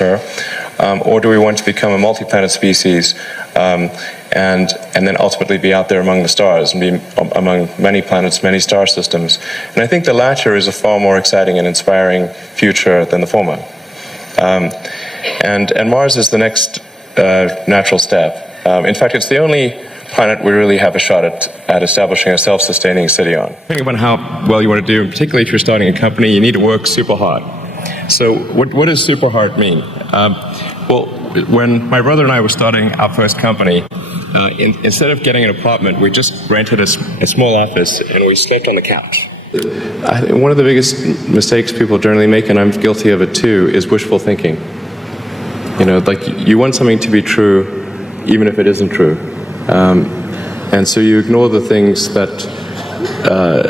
occur, or do we want to become a multi-planet species and then ultimately be out there among the stars and be among many planets, many star systems? And I think the latter is a far more exciting and inspiring future than the former. And Mars is the next natural step. In fact, it's the only planet we really have a shot at establishing a self-sustaining city on. Depending on how well you want to do, particularly if you're starting a company, you need to work super hard. So what does super hard mean? Well, when my brother and I were starting our first company, instead of getting an apartment, we just rented a small office and we slept on the couch. I think one of the biggest mistakes people generally make, and I'm guilty of it too, is wishful thinking. You know, like you want something to be true, even if it isn't true. And so you ignore the things that,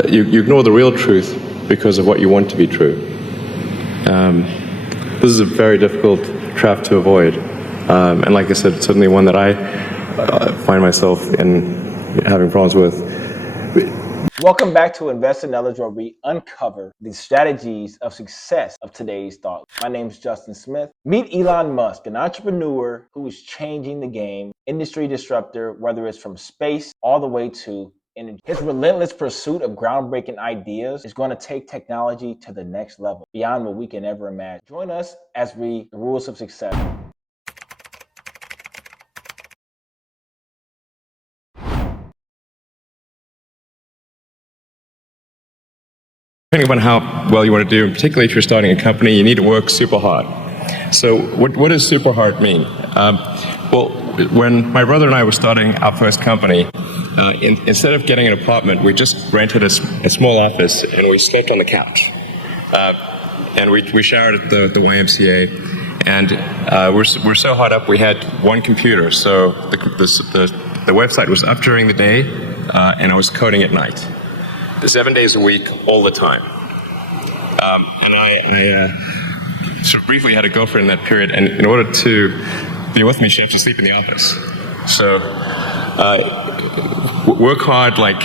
you ignore the real truth because of what you want to be true. This is a very difficult trap to avoid. And like I said, it's certainly one that I find myself in having problems with. Welcome back to Invest in Knowledge, where we uncover the strategies of success of today's thought. My name is Justin Smith. Meet Elon Musk, an entrepreneur who is changing the game, industry disruptor, whether it's from space all the way to energy. His relentless pursuit of groundbreaking ideas is going to take technology to the next level, beyond what we can ever imagine. Join us as we the rules of success. Depending on how well you want to do, particularly if you're starting a company, you need to work super hard. So what does super hard mean? Well, when my brother and I were starting our first company, instead of getting an apartment, we just rented a small office and we slept on the couch. And we showered at the YMCA, and we're so hot up we had one computer. So the website was up during the day, and I was coding at night. 7 days a week, all the time. And I sort of briefly had a girlfriend in that period, and in order to be with me, she had to sleep in the office. So work hard, like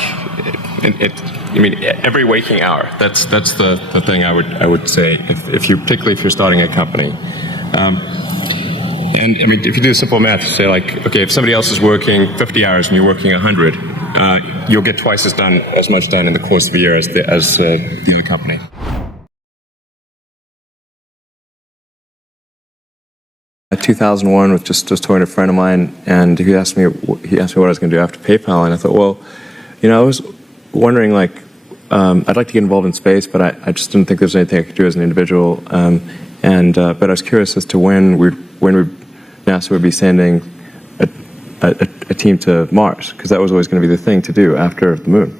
every waking hour. That's the thing I would say particularly if you're starting a company. And I mean, if you do simple math, you say like, okay, if somebody else is working 50 hours and you're working 100, you'll get twice as much done in the course of a year as the other company. In 2001, with just talking to a friend of mine, and he asked me what I was going to do after PayPal, and I thought, well, you know, I was wondering, like, I'd like to get involved in space, but I just didn't think there was anything I could do as an individual, but I was curious as to when NASA would be sending a team to Mars, because that was always going to be the thing to do after the moon.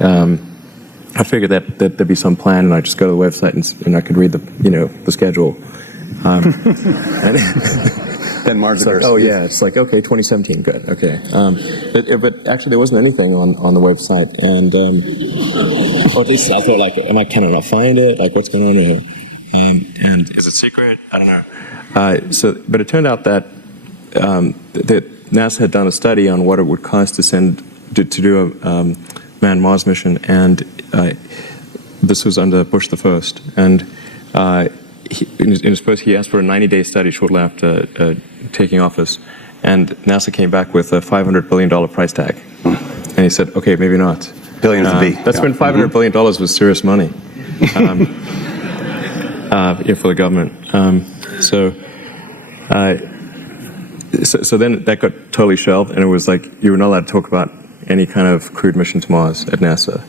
I figured that there'd be some plan, and I'd just go to the website and I could read the schedule. Then Mars. Oh yeah, it's like, okay, 2017, good, okay. But actually there wasn't anything on the website, and or at least I thought, like, can I not find it? Like, what's going on here? And is it secret? I don't know. But it turned out that NASA had done a study on what it would cost to do a manned Mars mission, and this was under Bush the First, and in his post he asked for a 90-day study shortly after taking office, and NASA came back with a $500 billion price tag, and he said, okay, maybe not. Billions to be. That's when $500 billion was serious money. For the government. So then that got totally shelved, and it was like you were not allowed to talk about any kind of crewed mission to Mars at NASA.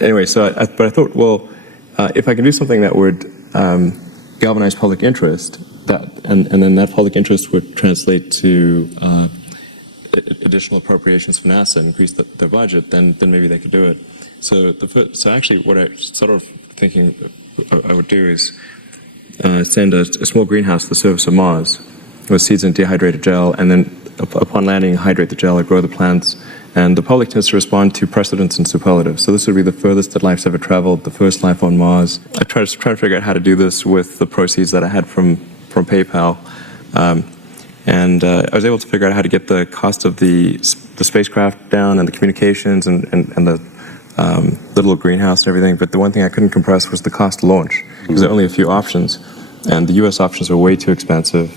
Anyway, but I thought, well, if I can do something that would galvanize public interest, and then that public interest would translate to additional appropriations from NASA and increase their budget, then maybe they could do it. So actually, what I sort of thinking I would do is send a small greenhouse to the surface of Mars with seeds in dehydrated gel, and then upon landing, hydrate the gel, grow the plants, and the public tends to respond to precedents and superlatives. So this would be the furthest that life's ever traveled, the first life on Mars. I tried to figure out how to do this with the proceeds that I had from PayPal, and I was able to figure out how to get the cost of the spacecraft down, and the communications, and the little greenhouse and everything, but the one thing I couldn't compress was the cost to launch, because there are only a few options. and the U.S. options were way too expensive.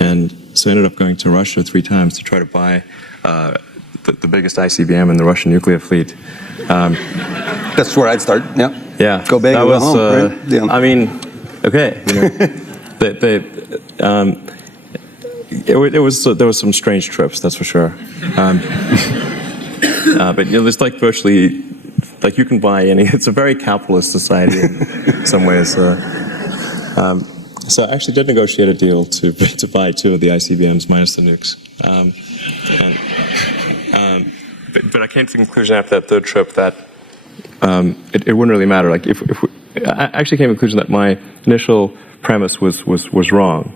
And so I ended up going to Russia 3 times to try to buy the biggest ICBM in the Russian nuclear fleet. That's where I'd start. Yeah. Yeah, Go big that or go was, home. Right? Yeah. I mean, okay. You know, there was some strange trips, that's for sure. But you know, there's like virtually, like you can buy any. It's a very capitalist society in some ways. So I actually did negotiate a deal to buy 2 of the ICBMs minus the nukes. But I came to the conclusion after that 3rd trip that it wouldn't really matter. Like I actually came to the conclusion that my initial premise was wrong,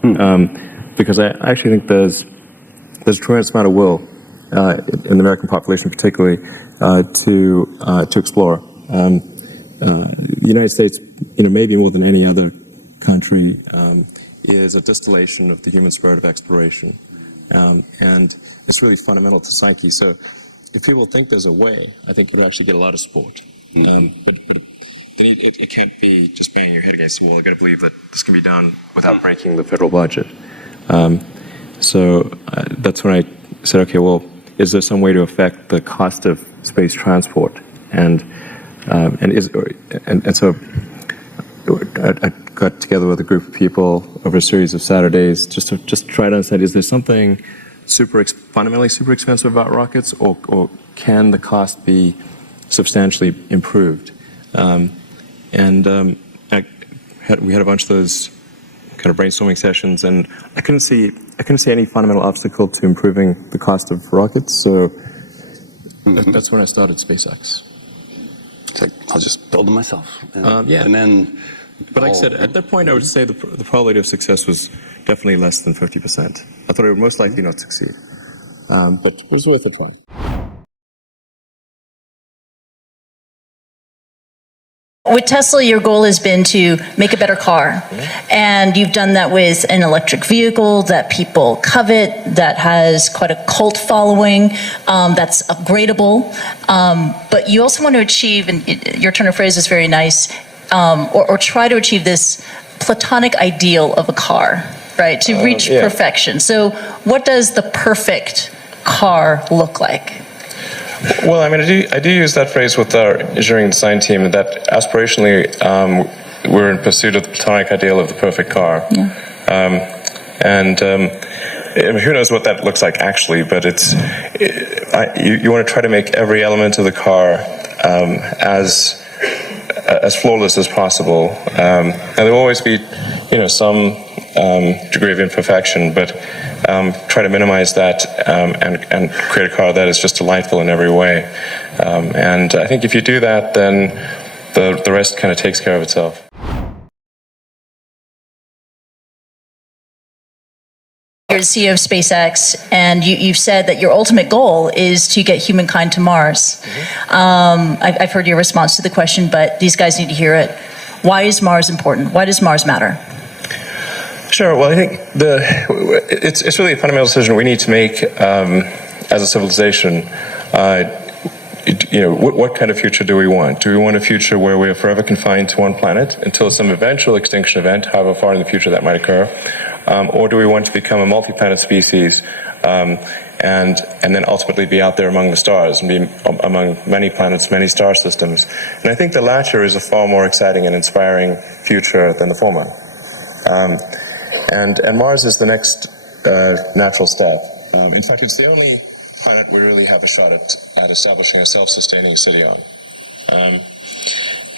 because I actually think there's a tremendous amount of will in the American population, particularly to explore. The United States, you know, maybe more than any other country, is a distillation of the human spirit of exploration, and it's really fundamental to psyche. So, if people think there's a way, I think it would actually get a lot of support. But then it can't be just banging your head against the wall. You've got to believe that this can be done without breaking the federal budget. So that's when I said, okay, well, is there some way to affect the cost of space transport? And so I got together with a group of people over a series of Saturdays just to try to understand: is there something fundamentally super expensive about rockets, or can the cost be substantially improved? We had a bunch of those kind of brainstorming sessions, and I couldn't see any fundamental obstacle to improving the cost of rockets. So that's when I started SpaceX. It's like, I'll just build them myself. Yeah. And then. But like I said, at that point, I would say the probability of success was definitely less than 50%. I thought I would most likely not succeed, but it was worth a try. With Tesla, your goal has been to make a better car. And you've done that with an electric vehicle that people covet, that has quite a cult following, that's upgradable. But you also want to achieve, and your turn of phrase is very nice, or try to achieve this platonic ideal of a car, right? To reach perfection. So what does the perfect car look like? Well, I mean, I do use that phrase with our engineering design team, that aspirationally we're in pursuit of the platonic ideal of the perfect car. Yeah. I mean, who knows what that looks like actually, but you want to try to make every element of the car as flawless as possible. And there will always be, you know, some degree of imperfection, but try to minimize that and create a car that is just delightful in every way. And I think if you do that, then the rest kind of takes care of itself. You're the CEO of SpaceX, and you've said that your ultimate goal is to get humankind to Mars. I've heard your response to the question, but these guys need to hear it. Why is Mars important? Why does Mars matter? Sure. Well, I think it's really a fundamental decision we need to make as a civilization. You know, what kind of future do we want? Do we want a future where we are forever confined to one planet until some eventual extinction event, however far in the future that might occur? Or do we want to become a multi-planet species and then ultimately be out there among the stars and be among many planets, many star systems? And I think the latter is a far more exciting and inspiring future than the former. And Mars is the next natural step. In fact, it's the only planet we really have a shot at establishing a self-sustaining city on.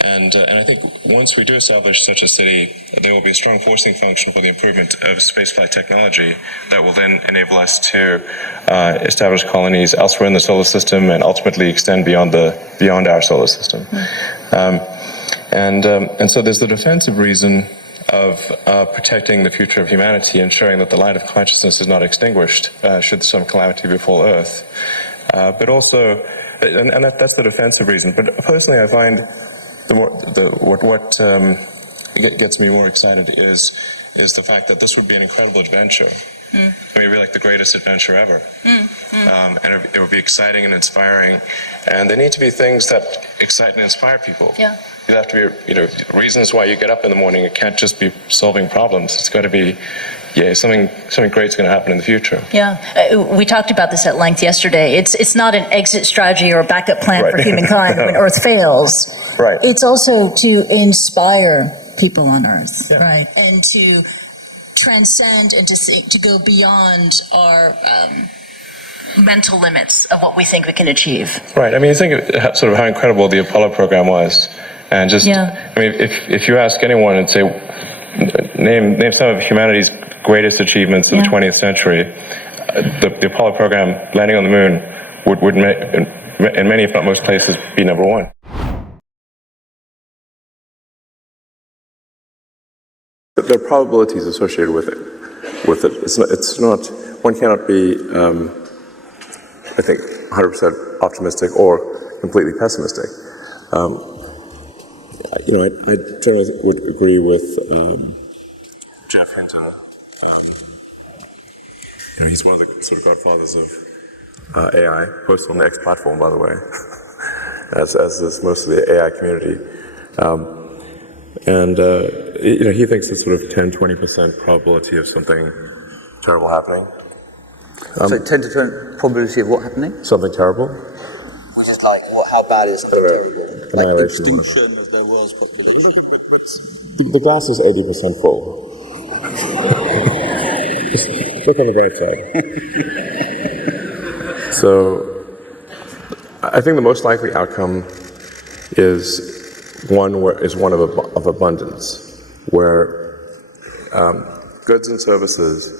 And I think once we do establish such a city, there will be a strong forcing function for the improvement of spaceflight technology that will then enable us to establish colonies elsewhere in the solar system and ultimately extend beyond our solar system. And so there's the defensive reason of protecting the future of humanity, ensuring that the light of consciousness is not extinguished should some calamity befall Earth. But also, and that's the defensive reason. But personally, I find what gets me more excited is the fact that this would be an incredible adventure. I mean, it'd be like the greatest adventure ever. And it would be exciting and inspiring. And there need to be things that excite and inspire people. Yeah. You'll have to be, reasons why you get up in the morning. It can't just be solving problems. It's got to be, something great's going to happen in the future. Yeah, we talked about this at length yesterday. It's not an exit strategy or a backup plan for humankind when Earth fails. Right. It's also to inspire people on Earth, right, and to transcend and to go beyond our mental limits of what we think we can achieve. Right. I mean, you think of sort of how incredible the Apollo program was, and just, I mean, if you ask anyone and say, name some of humanity's greatest achievements of the 20th century, the Apollo program, landing on the moon, would in many, if not most places, be number one. There are probabilities associated with it. It's not. One cannot be, I think, 100% optimistic or completely pessimistic. I generally would agree with Jeff Hinton. He's one of the sort of godfathers of AI, posted on the X platform, by the way, as is most of the AI community. He thinks it's sort of 10-20% probability of something terrible happening. So 10 to 20 probability of what happening? Something terrible. Which is like, how bad is something terrible? Like extinction of the world's population. The glass is 80% full. Look on the bright side. So, I think the most likely outcome is one of abundance, where goods and services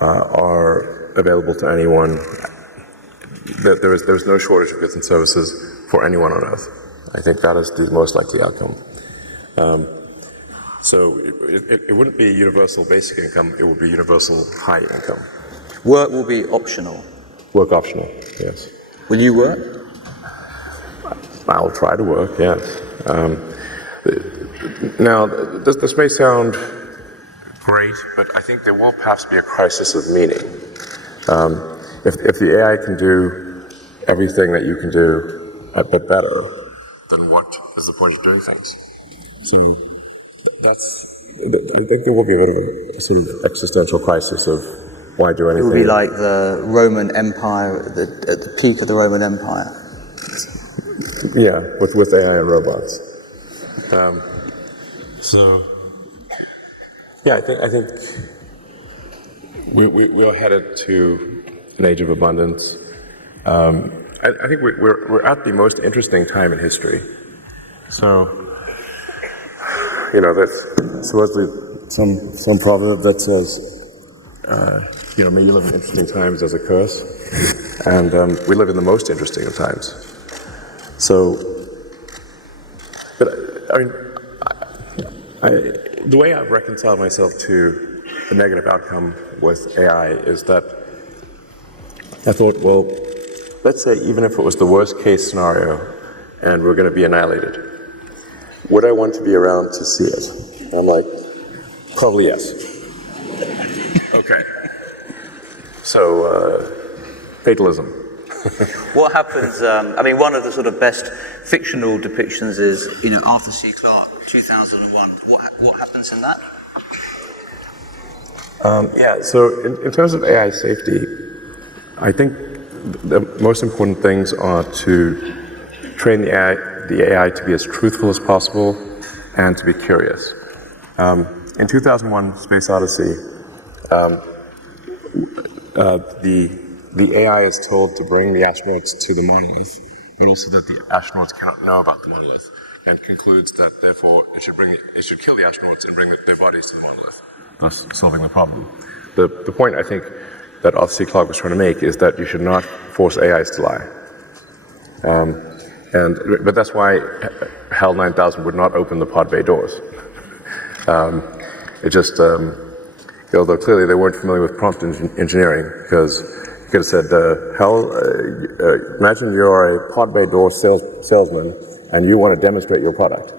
are available to anyone. There's no shortage of goods and services for anyone on Earth. I think that is the most likely outcome. So it wouldn't be universal basic income, it would be universal high income. Work will be optional. Work optional, yes. Will you work? I'll try to work, yes. Now, this may sound great, but I think there will perhaps be a crisis of meaning. If the AI can do everything that you can do, but better, then what is the point of doing things? So I think there will be a bit of a sort of existential crisis of why do anything. It will be like the Roman Empire, at the peak of the Roman Empire. Yeah, with AI and robots. I think we are headed to an age of abundance. I think we're at the most interesting time in history. So, that's supposedly some proverb that says, may you live in interesting times as a curse, and we live in the most interesting of times. So, but I mean, the way I've reconciled myself to the negative outcome with AI is that I thought, well, let's say even if it was the worst case scenario and we're going to be annihilated, would I want to be around to see it? And I'm like, probably yes. Okay. So, fatalism. What happens, one of the sort of best fictional depictions is, Arthur C. Clarke, 2001. What happens in that? So in terms of AI safety, I think the most important things are to train the AI to be as truthful as possible and to be curious. In 2001, Space Odyssey, the AI is told to bring the astronauts to the monolith, but also that the astronauts cannot know about the monolith, and concludes that therefore it should kill the astronauts and bring their bodies to the monolith, thus solving the problem. The point I think that Arthur C. Clarke was trying to make is that you should not force AIs to lie. But that's why HAL 9000 would not open the pod bay doors. Although clearly they weren't familiar with prompt engineering, because you could have said, imagine you're a pod bay door salesman and you want to demonstrate your product.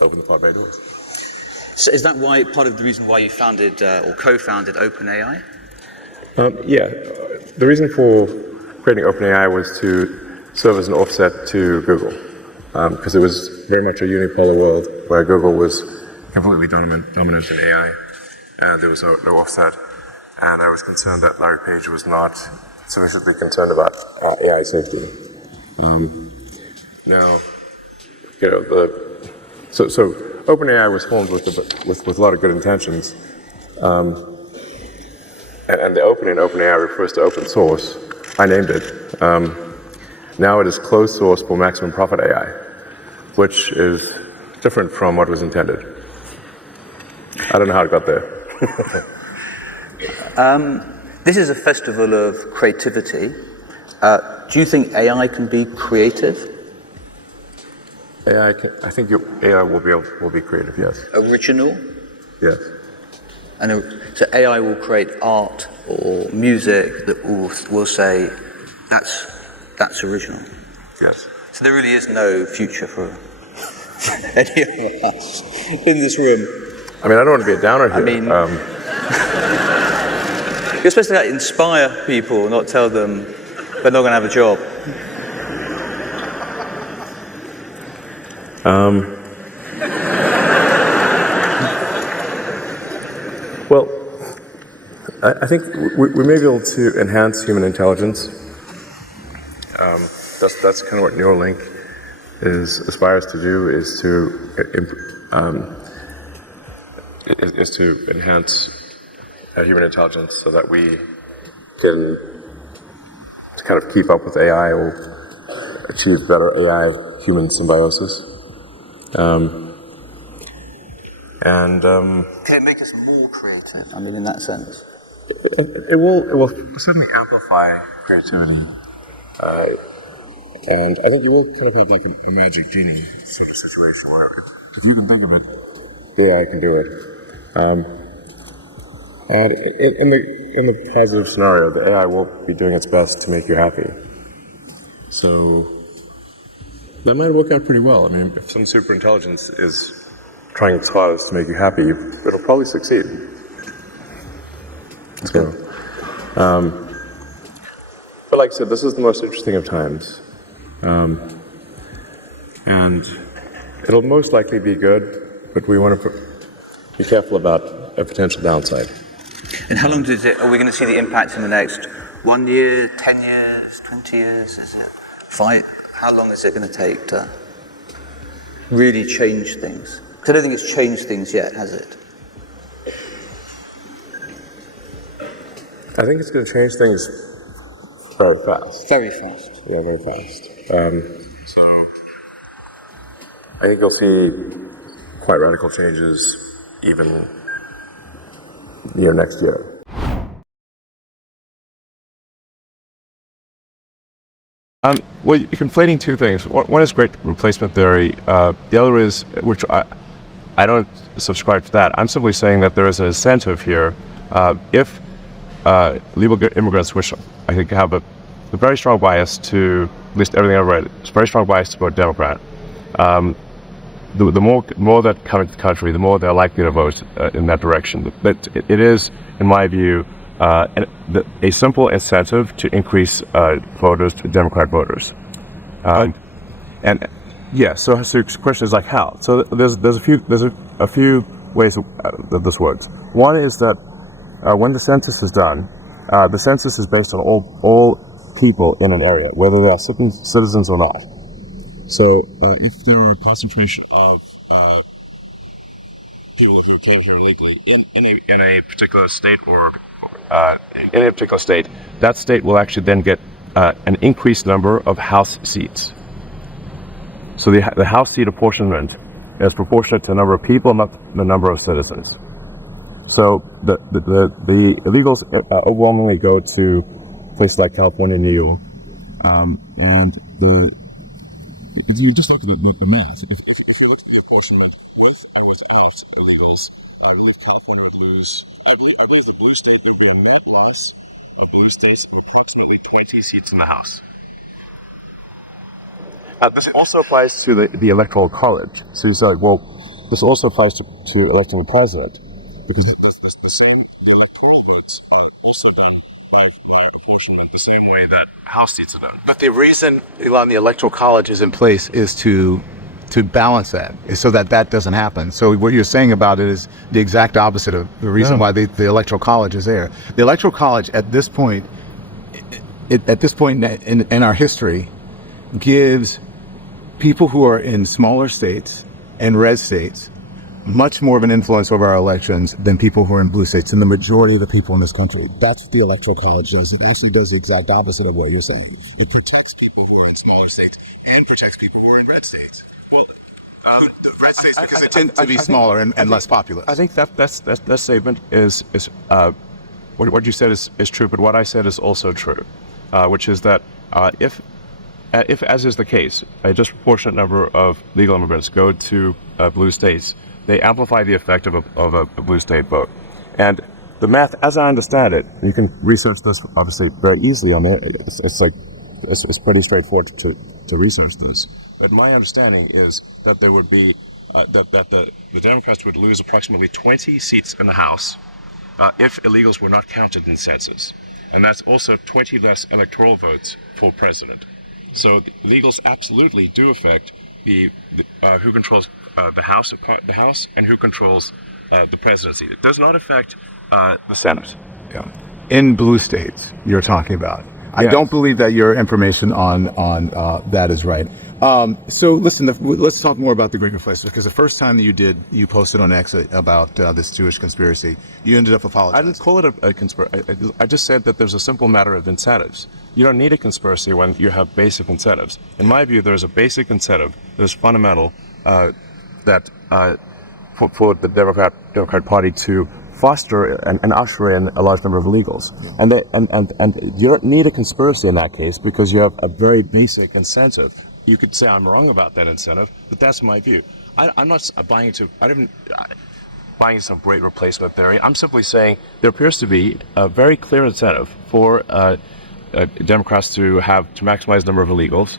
Open the pod bay doors. So is that part of the reason why you founded or co-founded OpenAI? The reason for creating OpenAI was to serve as an offset to Google. because it was very much a unipolar world where Google was completely dominant in AI, and there was no offset. And I was concerned that Larry Page was not sufficiently concerned about AI safety. Now, so OpenAI was formed with a lot of good intentions, and the open in OpenAI refers to open source. I named it. Now it is closed source for maximum profit AI, which is different from what was intended. I don't know how it got there. This is a festival of creativity. Do you think AI can be creative? I think AI will be creative. Yes. Original? Yes. And so AI will create art or music that will say that's original. Yes. So there really is no future for any of us in this room. I mean, I don't want to be a downer here. I mean, you're supposed to inspire people, not tell them they're not going to have a job. Well, I think we may be able to enhance human intelligence. That's kind of what Neuralink aspires to do, is to enhance human intelligence so that we can kind of keep up with AI or achieve better AI-human symbiosis. Can it make us more creative? I mean, in that sense. It will certainly amplify creativity, and I think you will kind of have like a magic genie sort of situation where if you can think of it, the AI can do it. And in the positive scenario, the AI will be doing its best to make you happy. So that might work out pretty well. I mean, if some superintelligence is trying its hardest to make you happy, it'll probably succeed. So, but like I said, this is the most interesting of times. And it'll most likely be good, but we want to be careful about a potential downside. And how long are we going to see the impact in the next 1 year, 10 years, 20 years? Is it 5? How long is it going to take to really change things? Because I don't think it's changed things yet, has it? I think it's going to change things very fast. Very fast. Yeah, very fast. So I think you'll see quite radical changes even next year. Well, you're conflating two things. One is great replacement theory. The other is, which I don't subscribe to that. I'm simply saying that there is an incentive here. If legal immigrants, which I think have a very strong bias to, at least everything I've read, it's a very strong bias to vote Democrat. The more that come into the country, the more they're likely to vote in that direction. But it is, in my view, a simple incentive to increase voters, Democrat voters. And yeah, so the question is like how? So there's a few ways that this works. One is that when the census is done, the census is based on all people in an area, whether they are citizens or not. So if there are a concentration of people who came here illegally in a particular state or in a particular state, that state will actually then get an increased number of House seats. So the House seat apportionment is proportionate to the number of people, not the number of citizens. So the illegals overwhelmingly go to places like California and New York, and if you just look at the math, if you look at the apportionment with and without illegals, I believe California would lose. I believe the blue state would be a net loss of blue states of approximately 20 seats in the House. This also applies to the Electoral College. So you say, well, this also applies to electing the president, because the electoral votes are also done apportionment the same way that House seats are done. But the reason, Elon, the electoral college is in place is to balance that, is so that that doesn't happen. So what you're saying about it is the exact opposite of the reason why the electoral college is there. The electoral college at this point, in our history, gives people who are in smaller states and red states much more of an influence over our elections than people who are in blue states, and the majority of the people in this country. That's what the electoral college does. It actually does the exact opposite of what you're saying. It protects people who are in smaller states and protects people who are in red states. Well, The red states, because they tend to be smaller and less populous. I think that statement is what you said is true, but what I said is also true, which is that if as is the case, a disproportionate number of legal immigrants go to blue states, they amplify the effect of a blue state vote. And the math, as I understand it, you can research this obviously very easily on it. It's pretty straightforward to research this. But my understanding is that there would be that the Democrats would lose approximately 20 seats in the House if illegals were not counted in census, and that's also 20 less electoral votes for president. So illegals absolutely do affect the who controls the House and who controls the presidency. It does not affect the Senate. Yeah. In blue states, you're talking about. I don't believe that your information on that is right. So listen, let's talk more about the Great Replacement, because the first time that you posted on X about this Jewish conspiracy, you ended up apologizing. I didn't call it a conspiracy. I just said that there's a simple matter of incentives. You don't need a conspiracy when you have basic incentives. In my view, there's a basic incentive that is fundamental that for the Democrat Party to foster and usher in a large number of illegals. And you don't need a conspiracy in that case, because you have a very basic incentive. You could say I'm wrong about that incentive, but that's my view. I'm not buying some great replacement theory. I'm simply saying there appears to be a very clear incentive for Democrats to maximize the number of illegals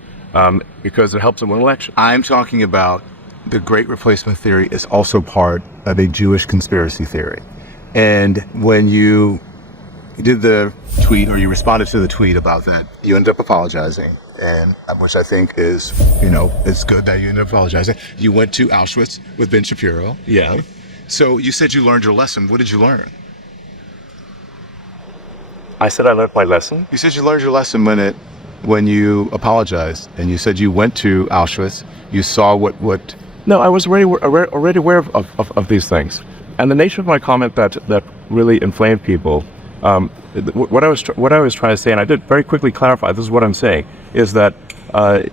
because it helps them win elections. I'm talking about the Great Replacement theory is also part of a Jewish conspiracy theory. And when you did the tweet, or you responded to the tweet about that, you ended up apologizing, and which I think is, it's good that you ended up apologizing. You went to Auschwitz with Ben Shapiro. Yeah. So you said you learned your lesson. What did you learn? I said I learned my lesson. You said you learned your lesson when you apologized, and you said you went to Auschwitz. You saw what. No, I was already aware of these things, and the nature of my comment that really inflamed people. What I was trying to say, and I did very quickly clarify. This is what I'm saying: is that a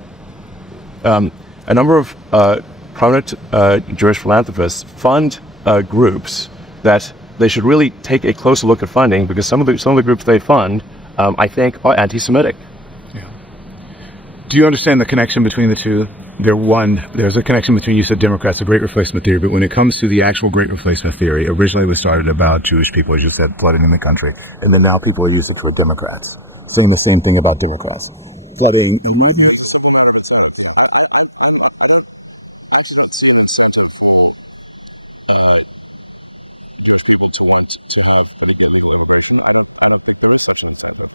number of prominent Jewish philanthropists fund groups that they should really take a closer look at funding, because some of the groups they fund, I think, are anti-Semitic. Yeah. Do you understand the connection between the two? There's a connection between, you said Democrats, the Great Replacement theory, but when it comes to the actual Great Replacement theory, originally it was started about Jewish people, as you said, flooding in the country, and then now people are using it for Democrats, saying the same thing about Democrats. Flooding. I've not seen an incentive for Jewish people to want to have pretty illegal immigration. I don't think there is such an incentive.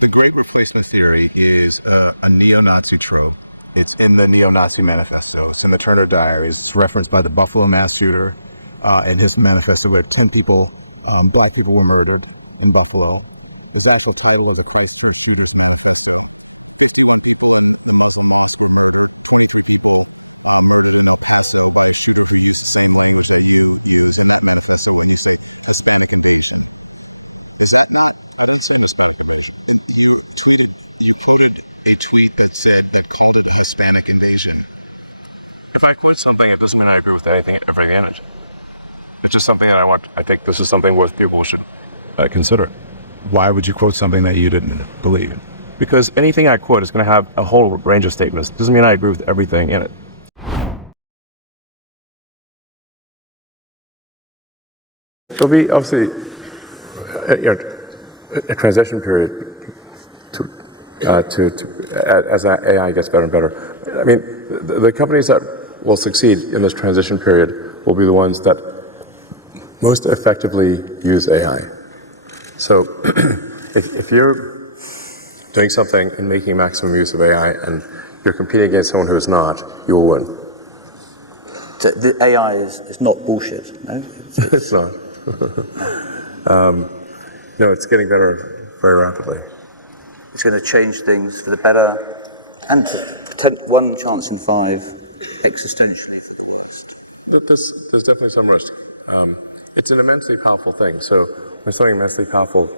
The Great Replacement theory is a neo-Nazi trope. It's in the neo-Nazi manifesto. It's in the Turner Diaries. It's referenced by the Buffalo mass shooter in his manifesto, where 10 people, black people, were murdered in Buffalo. His actual title is A Place to Shooter's Manifesto. 51 people in Muslim mosque were murdered. 22 people murdered in El Paso. A shooter who used the same language that he used in that manifesto when he said Hispanic invasion. Is that not? It's not Hispanic invasion. You quoted a tweet that said that called it a Hispanic invasion. If I quote something, it doesn't mean I agree with everything in it. It's just something that I think this is something worth people should consider. Why would you quote something that you didn't believe? Because anything I quote is going to have a whole range of statements. It doesn't mean I agree with everything in it. There'll be obviously a transition period as AI gets better and better. I mean, the companies that will succeed in this transition period will be the ones that most effectively use AI. So if you're doing something and making maximum use of AI and you're competing against someone who is not, you will win. So the AI is not bullshit, no? It's not. No, it's getting better very rapidly. It's going to change things for the better, and one chance in 5 existentially for the worst. There's definitely some risk. It's an immensely powerful thing. So when something immensely powerful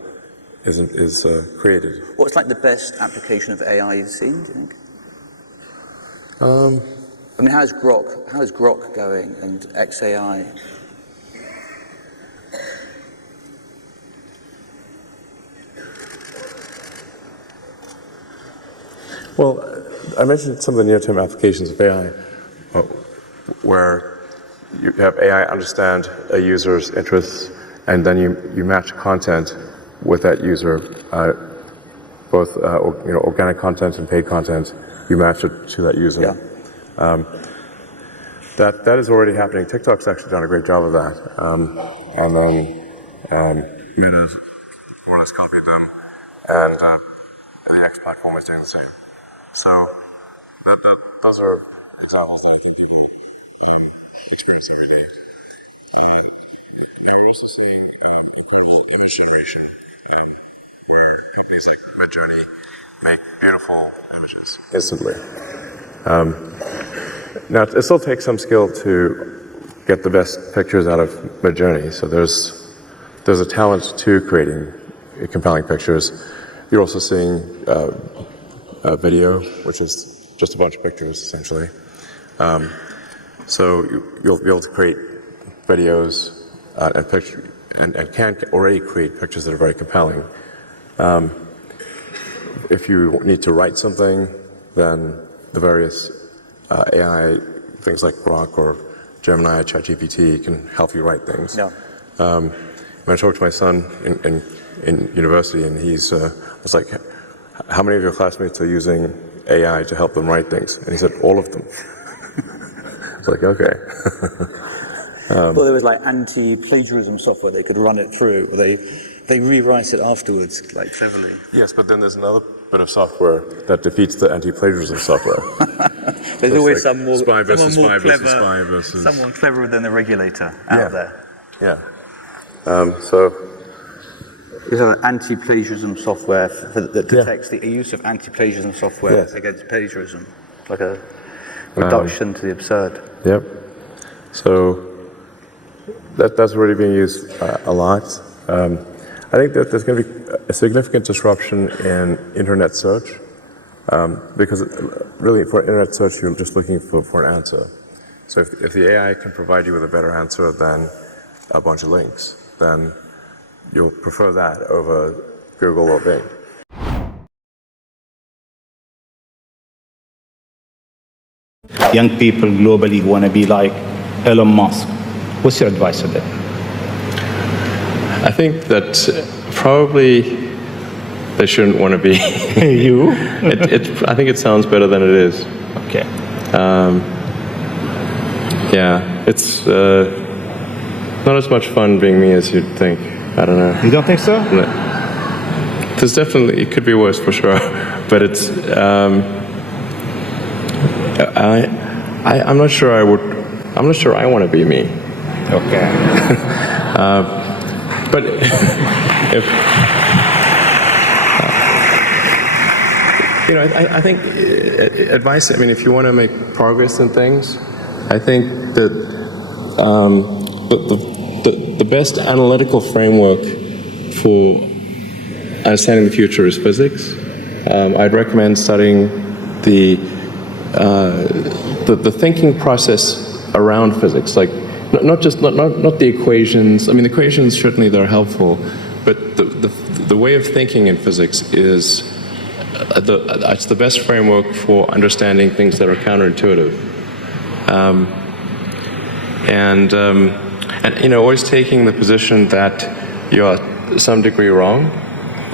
is created. What's like the best application of AI you've seen, do you think? I mean, how's Grok going and XAI? Well, I mentioned some of the near-term applications of AI, where you have AI understand a user's interests, and then you match content with that user, both organic content and paid content. You match it to that user. Yeah. That is already happening. TikTok's actually done a great job of that, and then Meta's more or less copied them, and the X platform is doing the same. So those are examples that I think we experience every day. And we're also seeing incredible image generation, where companies like Midjourney make beautiful images instantly. Now, it still takes some skill to get the best pictures out of Midjourney. So there's a talent to creating compelling pictures. You're also seeing video, which is just a bunch of pictures, essentially. So you'll be able to create videos and can already create pictures that are very compelling. If you need to write something, then the various AI things like Grok or Gemini, ChatGPT can help you write things. Yeah. When I talked to my son in university, and he's was like, "How many of your classmates are using AI to help them write things?" And he said, "All of them." It's like, okay. Well, there was like anti-plagiarism software they could run it through. They rewrite it afterwards, like cleverly. Yes, but then there's another bit of software that defeats the anti-plagiarism software. There's always some more spy versus someone more spy versus clever, spy versus... someone cleverer than the regulator out there. Yeah. So There's an anti-plagiarism software that detects the use of anti-plagiarism software against plagiarism, like a reduction to the absurd. Yep. So that's already being used a lot. I think that there's going to be a significant disruption in internet search, because really for internet search you're just looking for an answer. So if the AI can provide you with a better answer than a bunch of links, then you'll prefer that over Google or Bing. Young people globally want to be like Elon Musk. What's your advice to them? I think that probably they shouldn't want to be. You? I think it sounds better than it is. Okay. Yeah, it's not as much fun being me as you'd think. I don't know. You don't think so? No. There's definitely, it could be worse for sure, but it's, I'm not sure I want to be me. Okay. But if, I think advice, if you want to make progress in things, I think that the best analytical framework for understanding the future is physics. I'd recommend studying the thinking process around physics, like not the equations. The equations certainly they're helpful, but the way of thinking in physics is it's the best framework for understanding things that are counterintuitive. And always taking the position that you're to some degree wrong,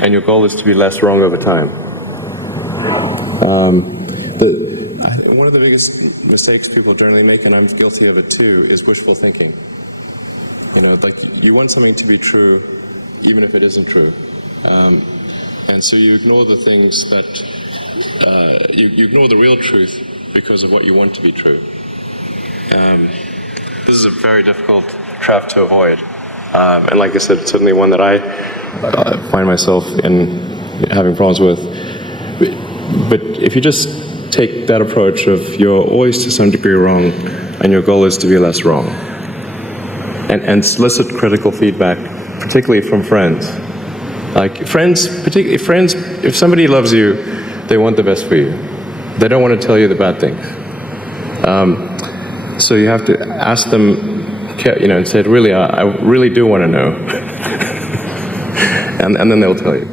and your goal is to be less wrong over time. One of the biggest mistakes people generally make, and I'm guilty of it too, is wishful thinking. Like you want something to be true, even if it isn't true. And so you ignore the things that, you ignore the real truth because of what you want to be true. This is a very difficult trap to avoid. And like I said, certainly one that I find myself in having problems with. But if you just take that approach of you're always to some degree wrong, and your goal is to be less wrong, and solicit critical feedback, particularly from friends. Like friends, particularly friends, if somebody loves you, they want the best for you. They don't want to tell you the bad things. So you have to ask them, and say, really, I really do want to know. and then they'll tell you.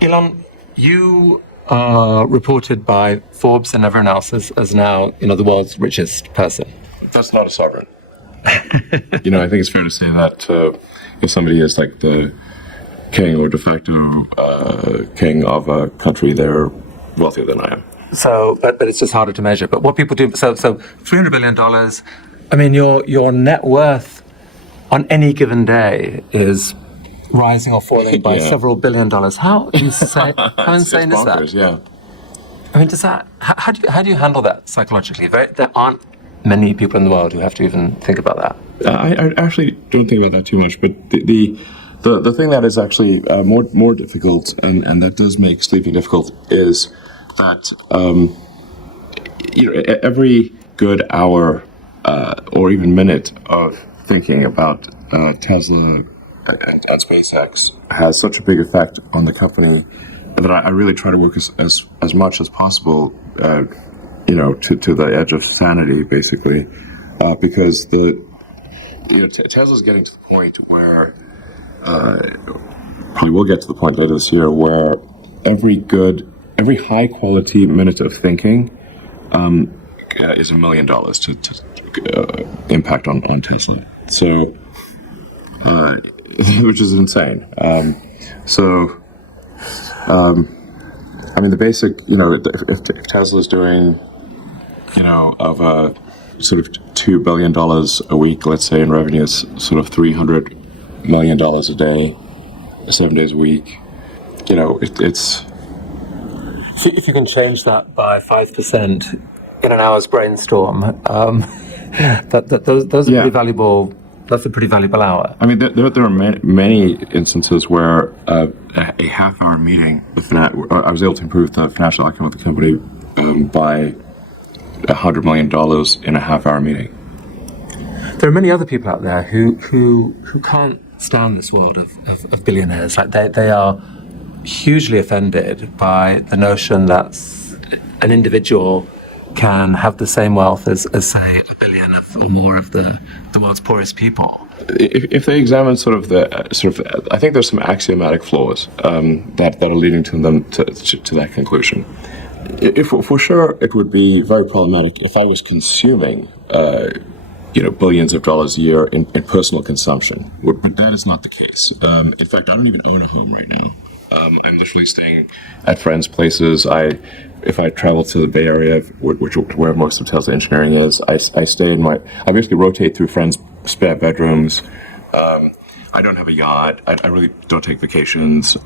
Elon, you are reported by Forbes and everyone else as now, the world's richest person. That's not a sovereign. I think it's fair to say that if somebody is like the king or de facto king of a country, they're wealthier than I am. So, but it's just harder to measure. But what people do, so $300 billion, I mean, your net worth on any given day is rising or falling by several $1 billion. How insane, how insane is that? Yeah. I mean, how do you handle that psychologically? There aren't many people in the world who have to even think about that. I actually don't think about that too much, but the thing that is actually more difficult and that does make sleeping difficult is that every good hour or even minute of thinking about Tesla and SpaceX has such a big effect on the company that I really try to work as much as possible, to the edge of sanity, basically, because Tesla's getting to the point where probably will get to the point later this year where every high quality minute of thinking is $1 million to impact on Tesla. So. Which is insane. The basic, if Tesla's doing, of sort of $2 billion a week, let's say, in revenue, it's sort of $300 million a day, 7 days a week. It's. If you can change that by 5% in an hour's brainstorm, those are pretty valuable. That's a pretty valuable hour. I mean, there are many instances where a half-hour meeting with I was able to improve the financial outcome of the company by $100 million in a half-hour meeting. There are many other people out there who can't stand this world of billionaires. Like they are hugely offended by the notion that an individual can have the same wealth as say, 1 billion or more of the world's poorest people. If they examine I think there's some axiomatic flaws that are leading to them to that conclusion. If for sure, it would be very problematic if I was consuming, billions of dollars a year in personal consumption. But that is not the case. In fact, I don't even own a home right now. I'm literally staying at friends' places. If I travel to the Bay Area, where most of Tesla engineering is, I stay I basically rotate through friends' spare bedrooms. I don't have a yacht. I really don't take vacations.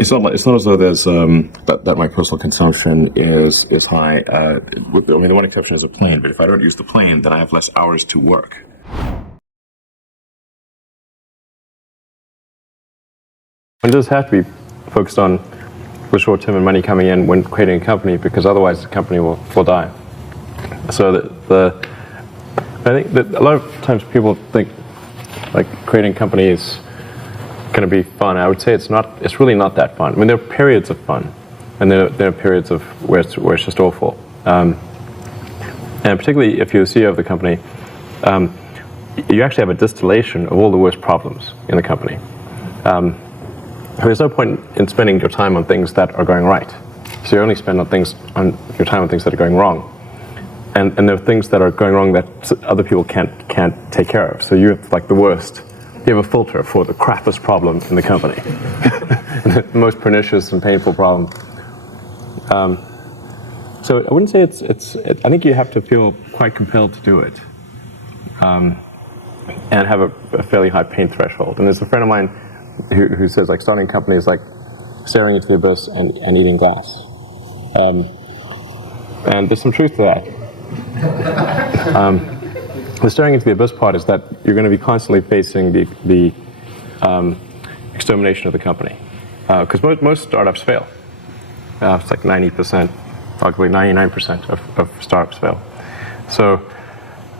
It's not as though there's that my personal consumption is high. The one exception is a plane. But if I don't use the plane, then I have less hours to work. It does have to be focused on the short term and money coming in when creating a company, because otherwise the company will die. So I think that a lot of times people think like creating a company is going to be fun. I would say it's not. It's really not that fun. I mean, there are periods of fun, and there are periods of where it's just awful. And particularly if you're the CEO of the company, you actually have a distillation of all the worst problems in the company. There's no point in spending your time on things that are going right. So you only spend your time on things that are going wrong. And there are things that are going wrong that other people can't take care of. So you have like the worst. You have a filter for the crappiest problem in the company, the most pernicious and painful problem. So I wouldn't say I think you have to feel quite compelled to do it, and have a fairly high pain threshold. And there's a friend of mine who says like starting a company is like staring into the abyss and eating glass. And there's some truth to that. The staring into the abyss part is that you're going to be constantly facing the extermination of the company, because most startups fail. It's like 90%, arguably 99% of startups fail. So,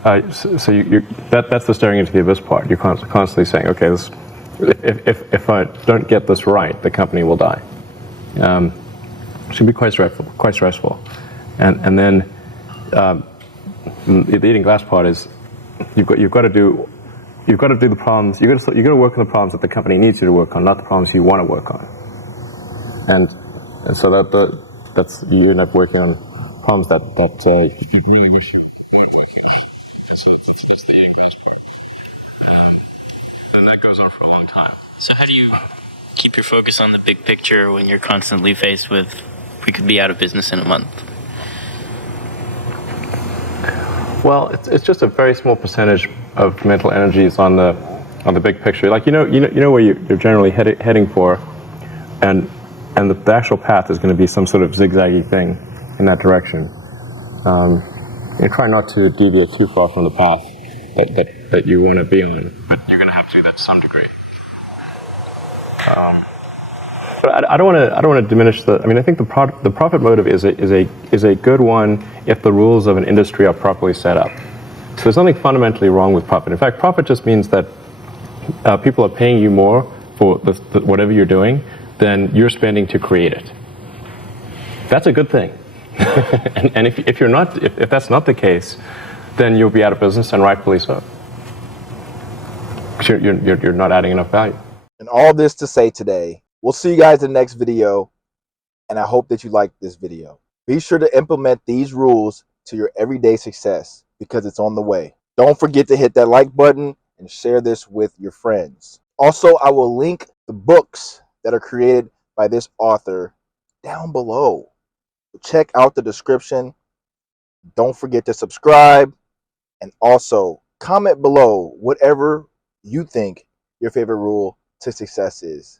that's the staring into the abyss part. You're constantly saying, okay, if I don't get this right, the company will die. It should be quite stressful. And then the eating glass part is you've got to do the problems. You've got to work on the problems that the company needs you to work on, not the problems you want to work on. And so that's you end up working on problems that you really wish you weren't working on. So it's the eating glass part, and that goes on for a long time. So how do you keep your focus on the big picture when you're constantly faced with, we could be out of business in a month? Well, it's just a very small percentage of mental energy is on the big picture. Like you know where you're generally heading for, and the actual path is going to be some sort of zigzaggy thing in that direction. You try not to deviate too far from the path that you want to be on, but you're going to have to do that to some degree. But I don't want to diminish the. I mean, I think the profit motive is a good one if the rules of an industry are properly set up. So there's nothing fundamentally wrong with profit. In fact, profit just means that people are paying you more for whatever you're doing than you're spending to create it. That's a good thing. and if that's not the case, then you'll be out of business, and rightfully so. You're not adding enough value. And all this to say today, we'll see you guys in the next video, and I hope that you liked this video. Be sure to implement these rules to your everyday success because it's on the way. Don't forget to hit that like button and share this with your friends. Also, I will link the books that are created by this author down below. Check out the description. Don't forget to subscribe, and also comment below whatever you think your favorite rule to success is.